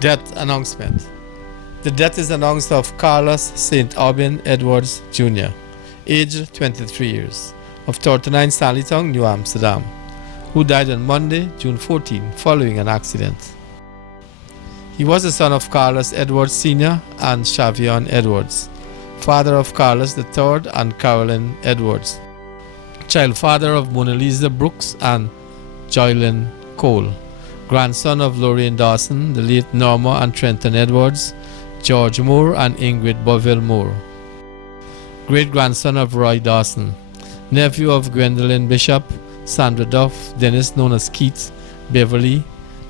Death announcement. The death is announced of Carlos St.Aubin Edwards Jr., aged 23 years, of 39 Stanleytown, New Amsterdam, who died on Monday, June 14, following an accident. He was the son of Carlos Edwards Sr. and Shavion Edwards, father of Carlos III and Carolyn Edwards, child father of Mona Lisa Brooks and Joylyn Cole, grandson of Lorraine Dawson, the late Norma and Trenton Edwards, George Moore and Ingrid Boville Moore, great-grandson of Roy Dawson, nephew of Gwendolyn Bishop, Sandra Duff, Dennis known as Keith, Beverly,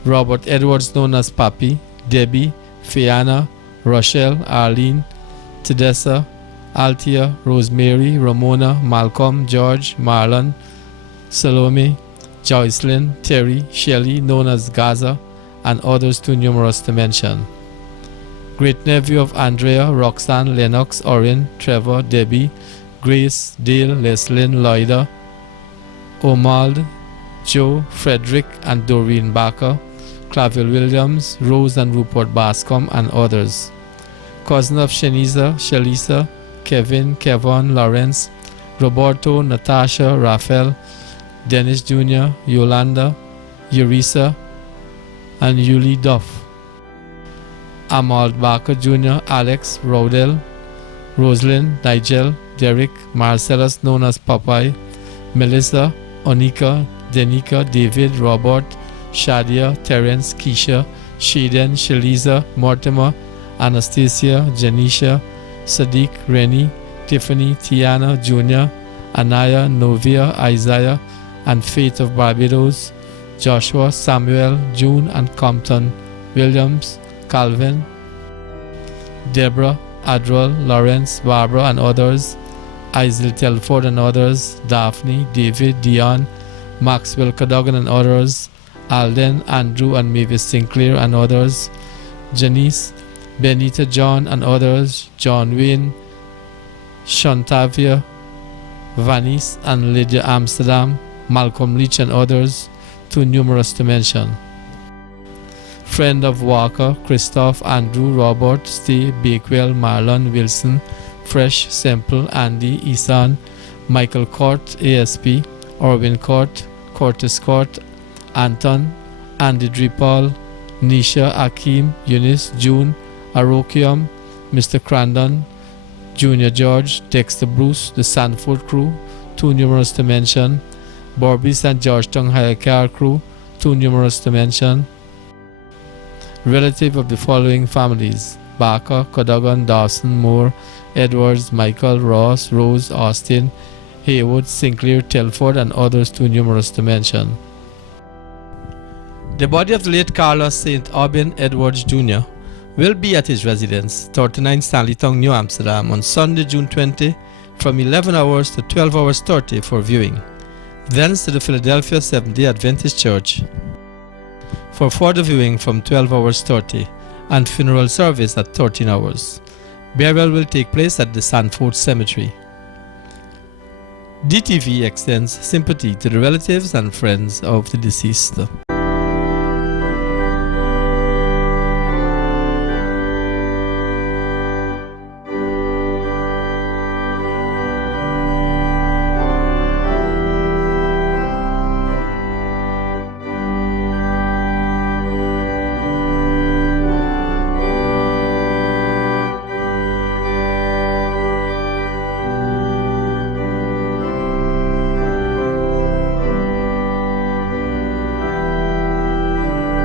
Robert Edwards known as Pappy, Debbie, Fiona, Rochelle, Arlene, Tedessa, Althea, Rosemary, Ramona, Malcolm, George, Marlon, Salome, Joycelyn, Terry, Shelley known as Gaza, and others too numerous to mention. Great-nephew of Andrea, Roxanne, Lennox, Orin, Trevor, Debbie, Grace, Dale, Leslyn, Loida, Omald, Joe, Frederick, and Doreen Barker, Clavel Williams, Rose and Rupert Bascom, and others. Cousin of Shaniza, Shalisa, Kevin, Kevon, Lawrence, Roberto, Natasha, Raphael, Dennis Jr., Yolanda, Eureka, and Yuli Duff. Amald Barker Jr., Alex, Rodel, Rosalind, Nigel, Derek, Marcellus known as Popeye, Melissa, Onika, Denika, David, Robert, Shadia, Terence, Keisha, Shaden, Shaliza, Mortimer, Anastasia, Janisha, Sadiq, Rennie, Tiffany, Tiana, Junior, Anaya, Novia, Isaiah, and Faith of Barbados, Joshua, Samuel, June, and Compton, Williams, Calvin, Deborah, Adrel, Lawrence, Barbara, and others, Isel Telford and others, Daphne, David, Dion, Maxwell Cadogan and others, Alden, Andrew, and Mavis Sinclair and others, Janice, Benita John and others, John Wayne, Shantavia, Vanice, and Lydia Amsterdam, Malcolm Leach and others, too numerous to mention. Friend of Walker, Christoph, Andrew, Robert, Steve, Bakewell, Marlon, Wilson, Fresh, Semple, Andy, Isan, Michael Court, ASP, Orwin Court, Curtis Court, Anton, Andy Dripal, Nisha, Akeem, Eunice, June, Arokium, Mr. Crandon, Junior George, Dexter Bruce, the Sanford crew, too numerous to mention. Borbis and Georgetown Higher Car crew, too numerous to mention. Relative of the following families: Barker, Cadogan, Dawson, Moore, Edwards, Michael, Ross, Rose, Austin, Haywood, Sinclair, Telford, and others too numerous to mention. The body of the late Carlos St.Aubin Edwards Jr. will be at his residence, 39 Stanleytown, New Amsterdam, on Sunday, June 20, from 11 hours to 12 hours 30 for viewing. Thence to the Philadelphia Seventh-day Adventist Church for further viewing from 12 hours 30 and funeral service at 13 hours. Burial will take place at the Sanford Cemetery. DTV extends sympathy to the relatives and friends of the deceased.